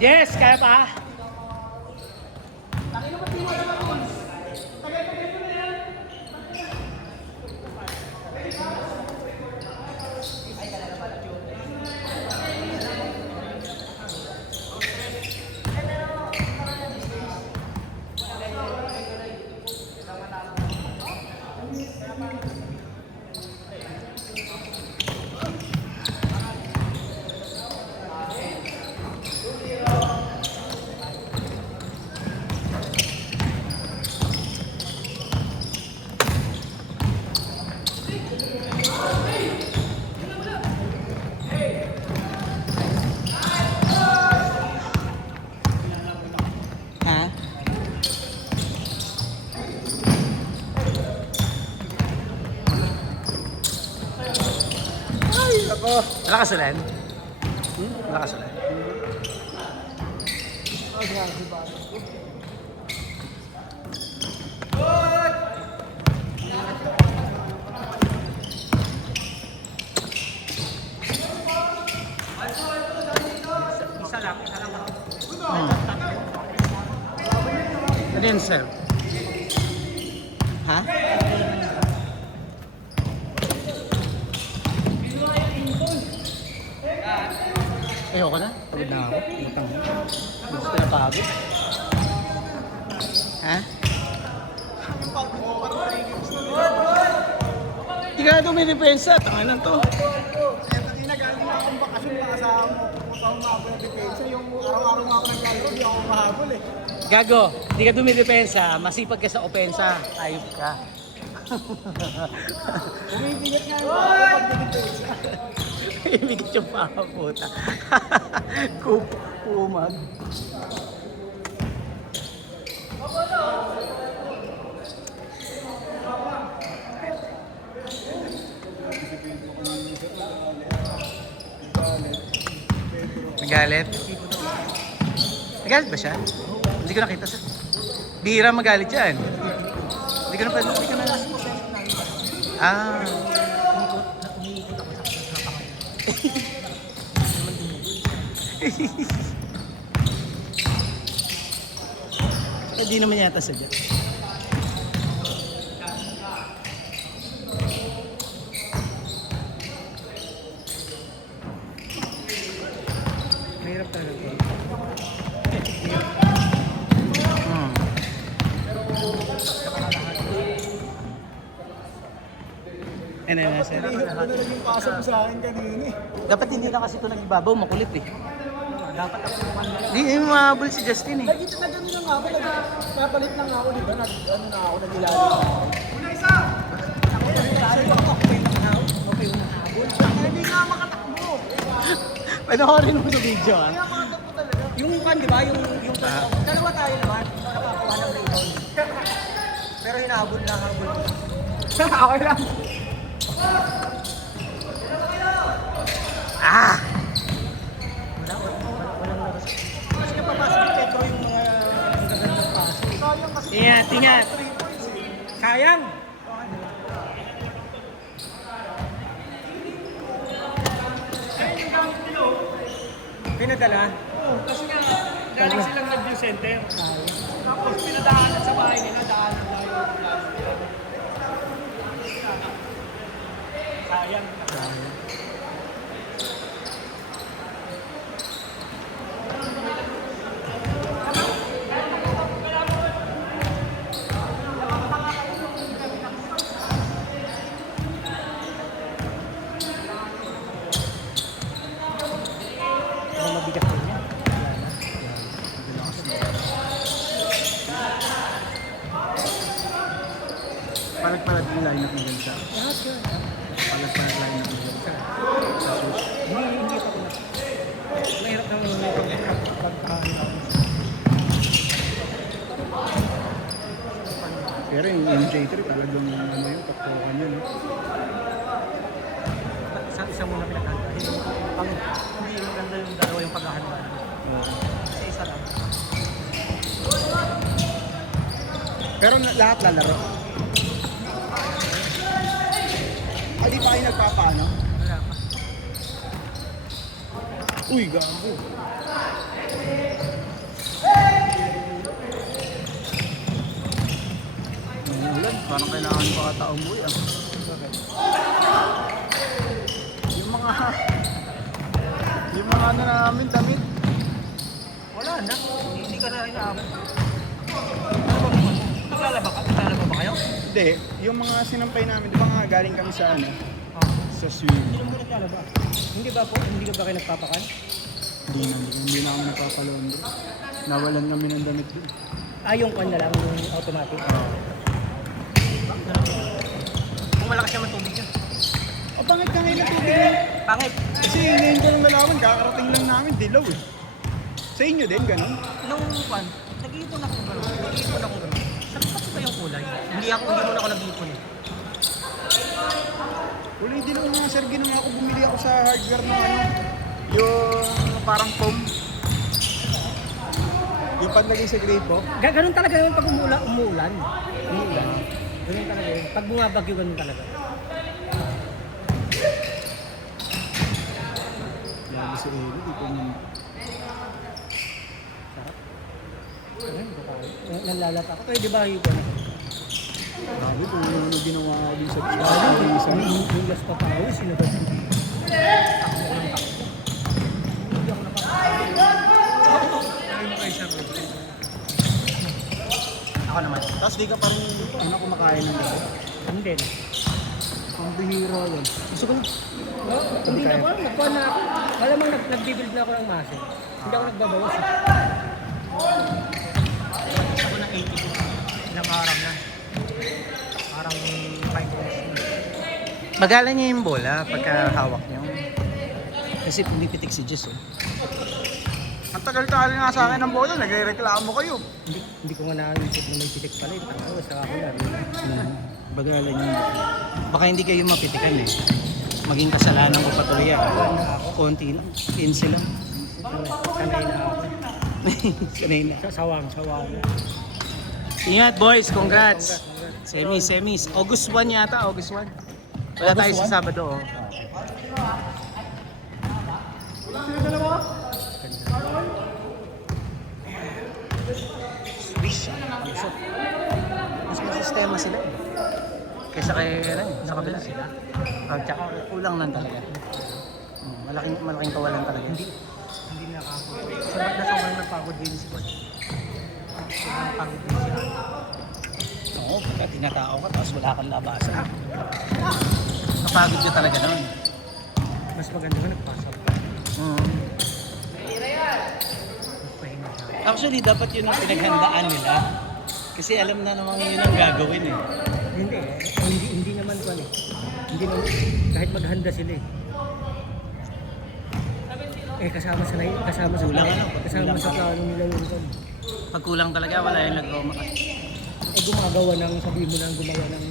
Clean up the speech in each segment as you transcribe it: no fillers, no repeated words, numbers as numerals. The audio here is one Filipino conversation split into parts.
Yes, kaya pa. Malakas ulan? Malakas ulan. Isa lang. Ano yun, sir? Ha? Ayoko na. Pagod na ako. Gusto ko na pagod. Ha? Hindi ka na dumidepensa. Tangan lang to. Hindi na galing na akong bakasyon na kasama mo. Pumunta akong mga depensa. Yung araw-araw nga ako naglalaro, hindi ako mahabol eh. Gago, hindi ka dumidepensa. Masipag ka sa opensa. Ayop ka. Bumibigat nga yung ako pag depensa. Ibigit yung paka puta. Kumag. Nagalit? Nagalit ba siya? Hindi ko nakita siya. Bihira magalit yan. Hindi ko na pwede. Ah. Hindi naman yata sadya. Mahirap talaga ito. Ano na sir? Ito na naging pasa mo sa akin kanina eh. Dapat hindi na kasi ito nag-ibabaw, makulit eh. Dapat ako naman na. Hindi mo mahabol si Justin eh. Nagito na gano'n na nga ako. Napalit na nga ako, di ba? Ano na ako, nag-ilalim. Una isa! Ako nag-ilalim ako. Okay, unahabol. Hindi nga makatakbo. Panoorin mo sa video ah. Kaya makatakbo talaga. Yung kan, di ba? Yung dalawa tayo naman. Nakakuha ng rebound. Pero hinahabol na habol. Okay lang. Ah! Walang labas. Mas kapapasok ni Pedro yung mga magagandang paso. Sayang kasi. Ingat, ingat. Sayang. Pinadala? Oo, kasi nga galing silang nag-view center. Tapos pinadaanan sa bahay nila, daanan daw yung plano nila. Sayang. Mabigat na yan. Palag-palag yung line-up ng gansa. Lahat yun. Palag-palag line-up ng gansa. Sa sushi. Hindi pa ko na. Mahirap na Pero yung MJ3 talagang ano yung takpukan yun. Isa muna pinagkanta. Hindi maganda yung dalawa yung paghahanda. Kasi isa lang. Pero lahat lalaro. Di pa kayo nagpapaano? Wala pa. Uy, gago. yan. Parang kailangan pa kataong buhay ah. Yung mga ano namin, damit. Wala na. Hindi ka na inaabot. Naglalaba ka? Naglalaba ba kayo? Hindi, yung mga sinampay namin, di ba nga galing kami sa ano? Oo. Sa swim. Hindi mo naglalaba. Hindi ba po? Hindi ka ba kayo nagpapakan? Hindi na kami napapalondo. Nawalan kami ng damit doon. Ah, yung kwan na lang, yung automatic. Kung malakas naman tubig yan. O pangit ka ngayon na tubig eh. Pangit. Kasi ngayon ko nung nalaman, kakarating lang namin, dilaw eh. Sa inyo din, ganun? Nung kwan, nag-iipon ako gano'n. Nag-iipon ako gano'n. Sabi ko ba yung kulay? Hindi muna ako nag-iipon eh. Wala yung dilaw nga, sir. Ginong ako, bumili ako sa hardware ng ano, yung parang foam. Yung panlagay sa gripo. Ganun talaga yun pag umuulan. Umuulan. Ganun talaga yun. Pag bumabagyo, ganun talaga. Lagi sa ilo, di ko naman. Ayun, nalalata ako. Di ba yung gano'n? Grabe kung ano ginawa ko din sa Yung last pa ako, sino ba siya? Ako naman. Tapos di ka parang ano kumakain ng gabi. Hindi na. Ang bihira yun. Gusto ko na. Hindi na ako. Nagkuha na ako. Malamang nag-build na ako ng muscle. Hindi ako nagbabawas. Ako na 80. Ilang araw na. Parang 5 minutes na. Magalan niya yung bola pagka hawak niyo. Kasi pumipitik si Jess eh. Ang tagal-tagal nga sa akin ng bola, nagre-reklamo kayo. Hindi ko nga naisip na may pitik pala. Tapos saka ako na. Bagalan niyo. Baka hindi kayo mapitikan eh. Maging kasalanan ko patuloy yan. Konti lang. Pinsi lang. Sanay na ako. Sanay na. Sawang. Ingat boys, congrats. Semis. August 1 yata, August 1. Wala tayo sa Sabado. Oh. Swish. Mas may sistema sila eh. Kaysa kay sa kabila sila. Tsaka kulang lang talaga. Malaking kawalan talaga. Hindi nakakapagod. Sobrang napagod din si Bart. Sobrang napagod din siya. Oo, pagka tinatao ka tapos wala kang labasan. Napagod ka talaga nun. Mas maganda ka nagpasok. Magpahinga ka. Actually, dapat yun ang pinaghandaan nila. Kasi alam na naman yun ang gagawin eh. Hindi eh. Hindi naman ko eh. Hindi naman. Kahit maghanda sila eh. Kasama sa Kulang ano? Kasama sa plano nila yun kan. Pag kulang talaga, wala yung nag-roma ka. Gumagawa ng, sabihin mo lang gumawa ng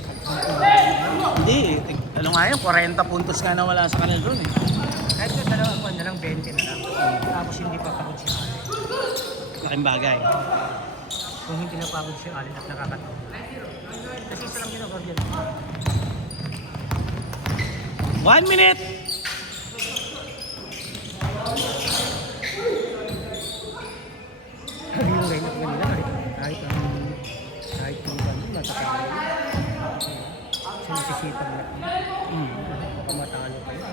Hindi, ano nga yun, 40 puntos nga na wala sa kanila doon eh. kahit yung dalawang buwan na lang, 20 na lang. Tapos hindi pa pagod si Allen. Laking bagay. Kung hindi na pagod si Allen at nakakatawa. Kasi isa lang ginagawa yan. 1 minute! Yung lineup na nila, kahit yung ano, matatalo. Sinisisipag na. Pamatalo kayo.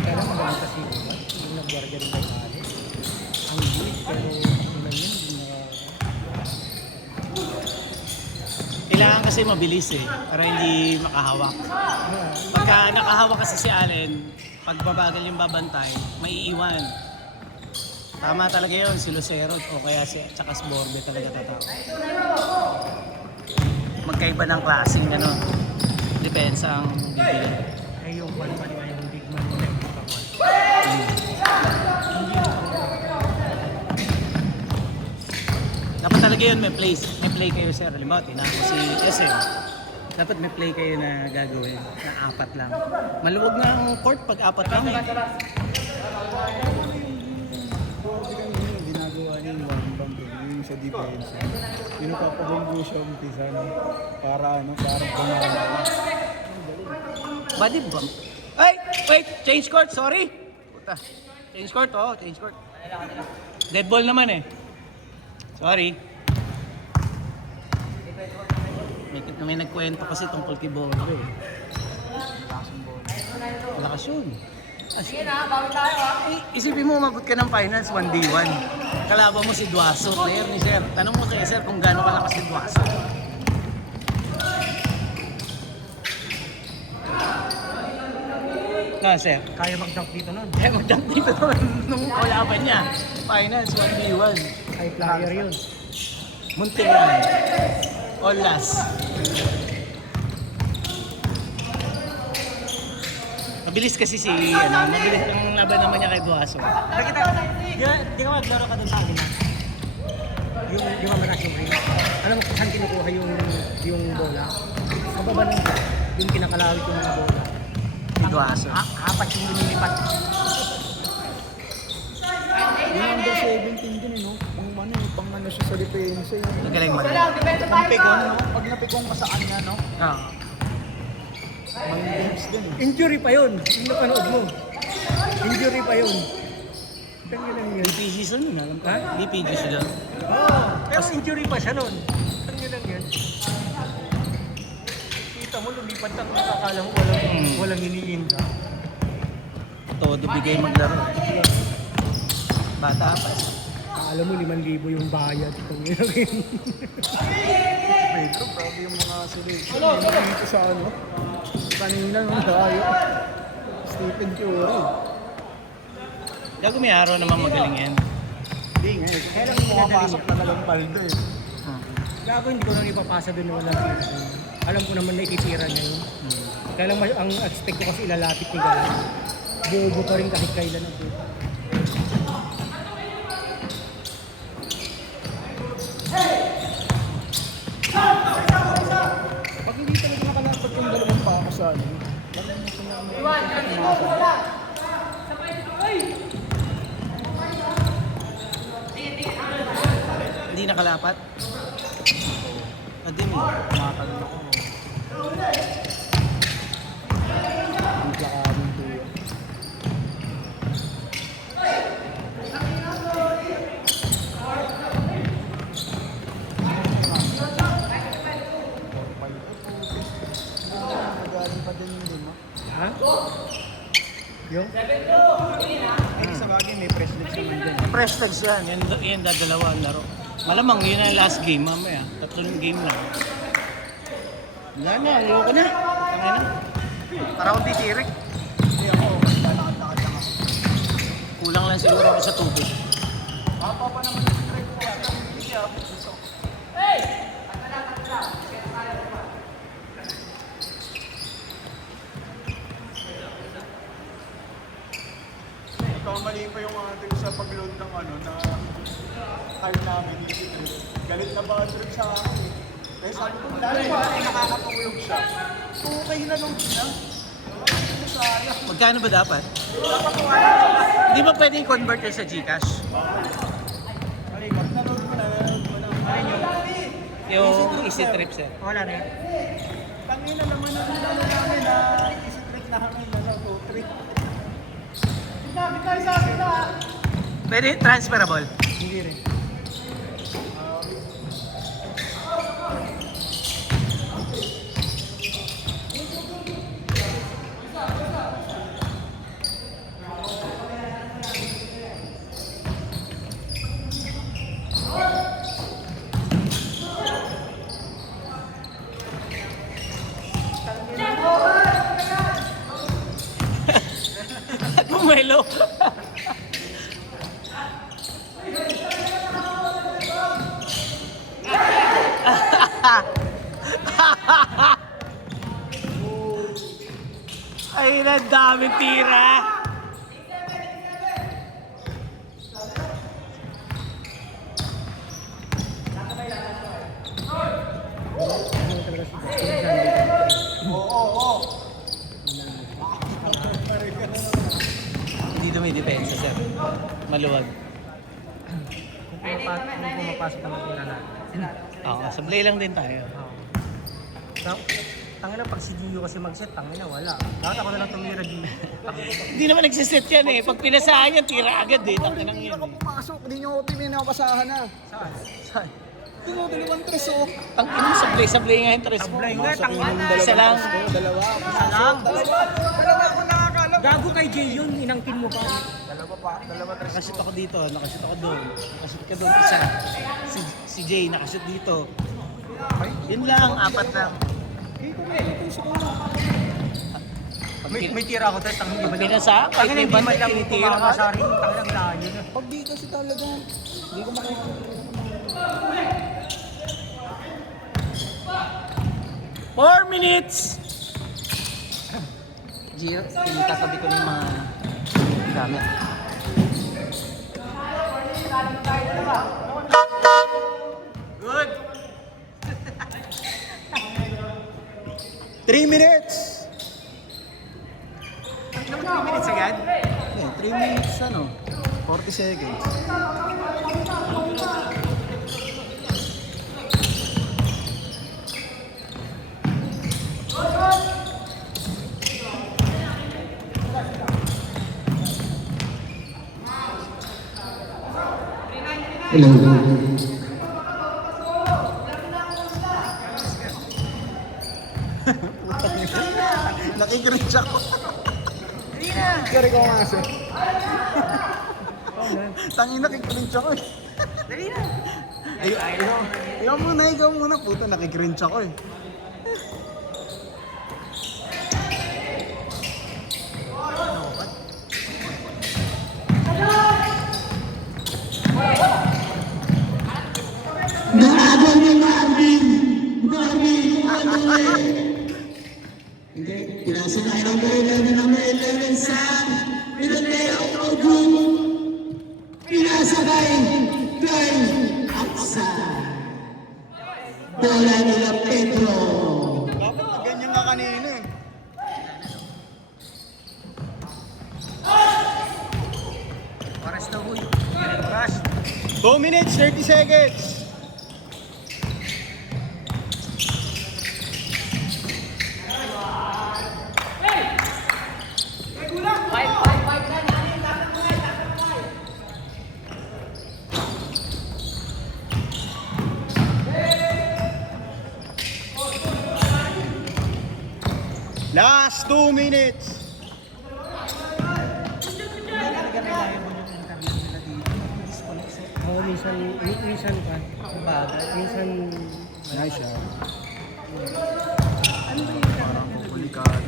Kaya lang magaling kasi yung nag-guardia rin kay Allen. Ang good, pero naman yun, Kailangan kasi mabilis eh, para hindi makahawak. Pagka nakahawak kasi si Allen, pag babagal yung babantay, may iiwan. Tama talaga yun, si Lucero o kaya tsaka si Borbe talaga tatao. Magkaiba ng klaseng ano, depensa ang bibili. ay yung one-one na yung big man na yung kapag. Dapat talaga yun, may play kayo sir. Halimbawa, tinako si SM. Dapat may play kayo na gagawin, na 4 lang. Maluwag nga ang court pag 4 lang eh. Yung ginagawa niya yung one bump yung sa defense. Yung napapabunggo siya umpisa no? Para pumama. Body bump. Ay! Wait! Change court! Sorry! Puta. Change court, oh. Change court. Dead ball naman eh. Sorry. May nagkwento kasi tungkol kay Bondo eh. Lakas yun. Sige na, bawi tayo Isipin mo, umabot ka ng finals 1v1. Kalaban mo si Duaso, player ni Sir. Tanong mo kay Sir kung gaano kalakas si Duaso. Sir. Kaya mag-jump dito nun. Kaya mag-jump dito nung kalaban niya. Finals 1v1. High flyer yun. Muntingan. Olas. Mabilis kasi mabilis ang laban naman niya kay Duaso. Nakita, di ka maglaro ka dun sa akin. Yung mamanas yung ring. Alam mo kung saan kinukuha yung bola? Sa baba ng yung kinakalawit yung mga bola. Kay Duaso. Apat yung lumilipat. Yung under 17 din, no? Pang ano siya sa depensa. Magaling mo. Pang pikon, no? Pag napikon ka sa kanya, no? May games din, eh. Injury pa yun. Yung napanood mo. Injury pa yun. Tangin lang yun. DPG yun, alam ko. Ha? DPG siya. Oo. Pero injury pa siya nun. Tangin lang yun. Kita mo, lumipat ang nakakala mo walang iniinda. Todo bigay maglaro. Bata pa. Alam mo, 5,000 yung bayad. Tangin lang yun. Pedro, grabe yung mga selection. Dito sa ano? Kanina nung tayo. Stephen Curry. Gago may araw naman magaling yan. Hindi nga eh. Kaya lang pumapasok talagang paldo eh. Gago, hindi ko nang ipapasa doon na walang iniinda. Alam ko naman na ititira niya yun. Kaya lang ang expect ko kasi ilalapit ni Gala. Bobo pa rin kahit kailan ako. Pag hindi talaga nakalapag yung dalawang pako sa ano. Hindi nakalapat. Adim eh. Matagal ako. Ang plakadong tuya. Magaling pa din yung lima. Ha? Yung? Ay, sa bagay may press legs naman din. Press tags yan. Yan dadalawa ang laro. Malamang yun ang last game mamaya. Tatlong game lang. Wala na, ayoko na. Tangay na. Para akong titirik. Hindi ako, lalakad-lakad lang ako. Kulang lang siguro ako sa tubig. Papa pa naman yung trade ko yata. Hindi ako. Kamali pa yung ating sa pag-load ng ano na time namin dito. Galit na ba trip sa akin eh. Kaya sabi ko, lalo ba ay nakakatulog siya. 2K na load niya. Sayang. Magkano ba dapat? Dapat wala. Hindi ba pwedeng convert yun sa Gcash? Mali, pag naload mo na, naload mo na. Yung easy trip sir. Wala na yan. Tangina naman ang lalo namin na easy trip na kami na 2-3. Pwede transferable. Hindi rin. Bumelo. Ay, ang daming tira. Hindi dumidepensa, sir. Maluwag. Kung pumapasok ang magkila natin. Oo, sablay lang din tayo. Oo. Tangina, pag si Gio kasi mag-set, tangina, wala. Dapat ako na lang tumira dito. Hindi naman nagsiset yan eh. Pag pinasahan yan, tira agad eh. Takinang Hindi yan ako eh. pumasok. Hindi nyo ako pininabasahan na. Saan? Saan? Ito mo, 2 tres oh. Ang inang sablay-sablay nga yung tres mo. Sablay nga, Pumasok tangina. yung Isa lang. Dalawa. Isa lang. Dalawa ako nakakalam. Gago kay Jay yun, inangkin mo pa. Dalawa tres. Nakashoot ako dito, nakashoot ako doon. Nakashoot ka doon, isa. Si Jay, nakashoot dito. Yun lang, 4 lang. May tira ako tayo, tangina. Pag pinasa, kahit may Tangina, hindi man banda, lang tinitira tumama ka. sa ring, tangina, layo na. Pag di kasi talaga, hindi ko makikita. 4 minutes! Giro, itatabi ko na yung mga gamit. Good! 3 minutes! 3 minutes agad? Yeah, 3 minutes ano? 40 seconds. Nakikrinch ako. Kari ko nga siya. Tangina, nakikrinch ako eh. Dali na. Ikaw muna. Puta, nakikrinch ako eh. Pinasakay ng bola na number 11 sa Pinateo Ogun. Pinasakay kay Aksa. Bola nila Pedro. Dapat ganyan nga kanina eh. Oras na huy. Oras. 2 minutes, 30 seconds. Last 2 minutes. Oo, minsan pa. Bagal. Minsan... Nice shot. Ano ba yung Parang kukulikado.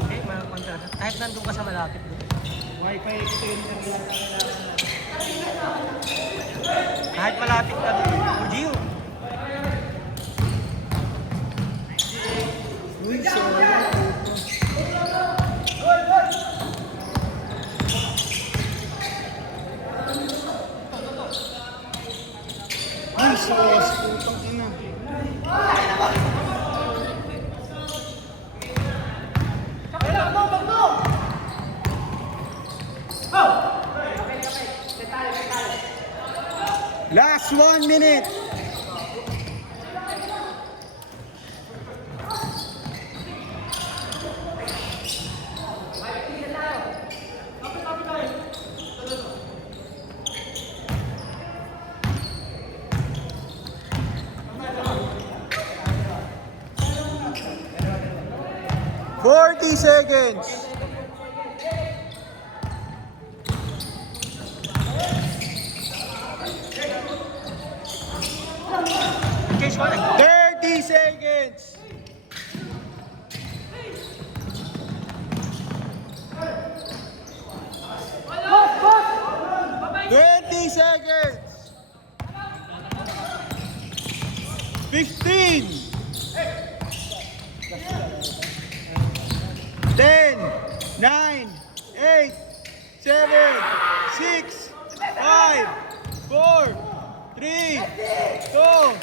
Okay, makakontra. Kahit nandun ka sa malapit. Wi-Fi extender lang. Kahit malapit ka doon. Gio. Uy, sorry. Ay, sos. Putang ina. Last 1 minute. Forty seconds. Case one. 30 seconds. Twenty seconds. 15. 10, 9, 8, 7, 6, 5, 4, 3, 2,